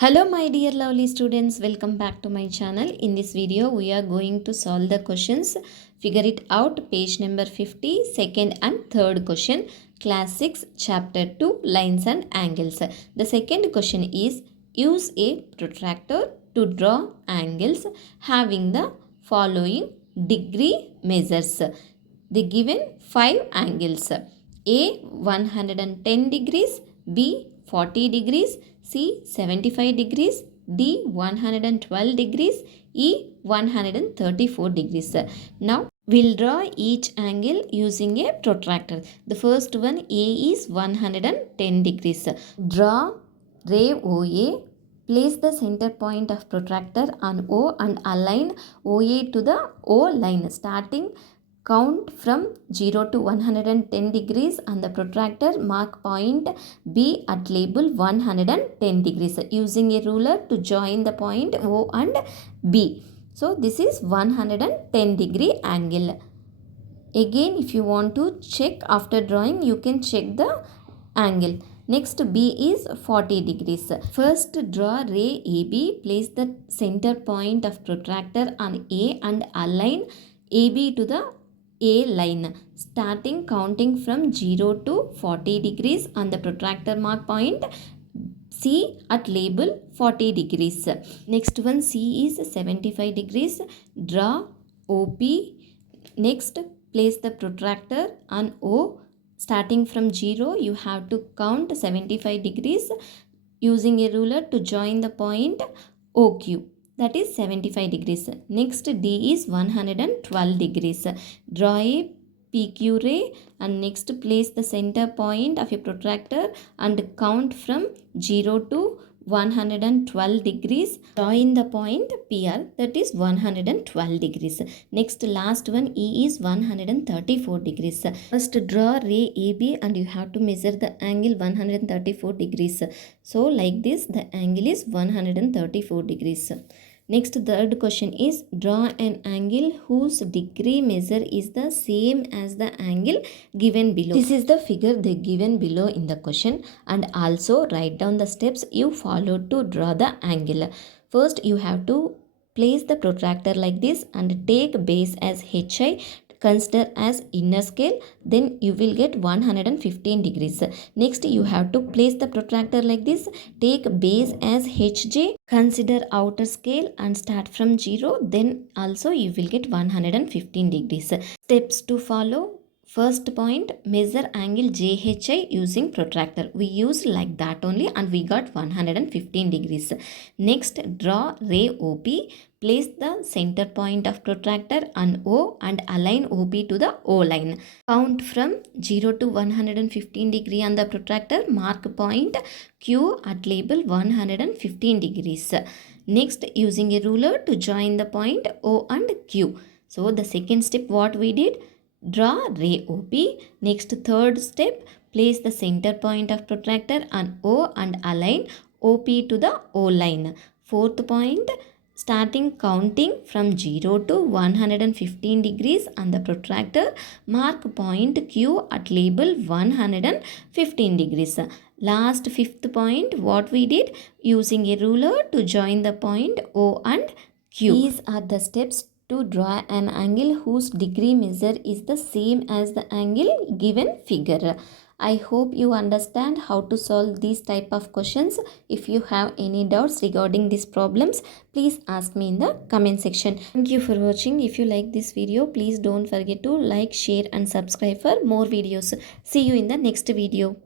Hello my dear lovely students, welcome back to my channel. In this video we are going to solve the questions. Figure it out, page number 50, second and third question, class 6 chapter 2, lines and angles. The second question is, use a protractor to draw angles having the following degree measures. The given 5 angles: A 110 degrees, B 40 degrees, C 75 degrees, D 112 degrees, E 134 degrees. Now we'll draw each angle using a protractor. The first one, A, is 110 degrees. Draw ray OA. Place the center point of protractor on O and align OA to the O line. Starting, count from 0 to 110 degrees on the protractor. Mark point B at label 110 degrees using a ruler to join the point O and B. So this is 110 degree angle. Again, if you want to check after drawing, you can check the angle. Next, B is 40 degrees. First, draw ray AB. Place the center point of protractor on A and align AB to the A line. Starting, counting from 0 to 40 degrees on the protractor. Mark point C at label 40 degrees. Next one, C is 75 degrees. Draw OP. Next, place the protractor on O. Starting from 0, you have to count 75 degrees using a ruler to join the point OQ. That is 75 degrees. Next, D is 112 degrees. Draw a PQ ray and next place the center point of a protractor and count from 0 to 112 degrees. Join the point PR, that is 112 degrees. Next, last one, E is 134 degrees. First, draw ray AB and you have to measure the angle 134 degrees. So like this, the angle is 134 degrees. Next, third question is, draw an angle whose degree measure is the same as the angle given below. This is the figure they given below in the question, and also write down the steps you follow to draw the angle. First, you have to place the protractor like this and take base as HI. Consider as inner scale, then you will get 115 degrees. Next, you have to place the protractor like this, take base as HJ, consider outer scale and start from 0, then also you will get 115 degrees. Steps to follow. First point, measure angle JHI using protractor. We used like that only and we got 115 degrees. Next, draw ray OP. Place the center point of protractor on O and align OP to the O line. Count from 0 to 115 degree on the protractor. Mark point Q at label 115 degrees. Next, using a ruler to join the point O and Q. So the second step, what we did? Draw ray OP. Next, third step, place the center point of protractor on O and align OP to the O line. Fourth point, starting counting from 0 to 115 degrees on the protractor, mark point Q at label 115 degrees. Last fifth point, what we did? Using a ruler to join the point O and Q. These are the steps to draw an angle whose degree measure is the same as the angle given figure. I hope you understand how to solve these type of questions. If you have any doubts regarding these problems, please ask me in the comment section. Thank you for watching. If you like this video, please don't forget to like, share and subscribe for more videos. See you in the next video.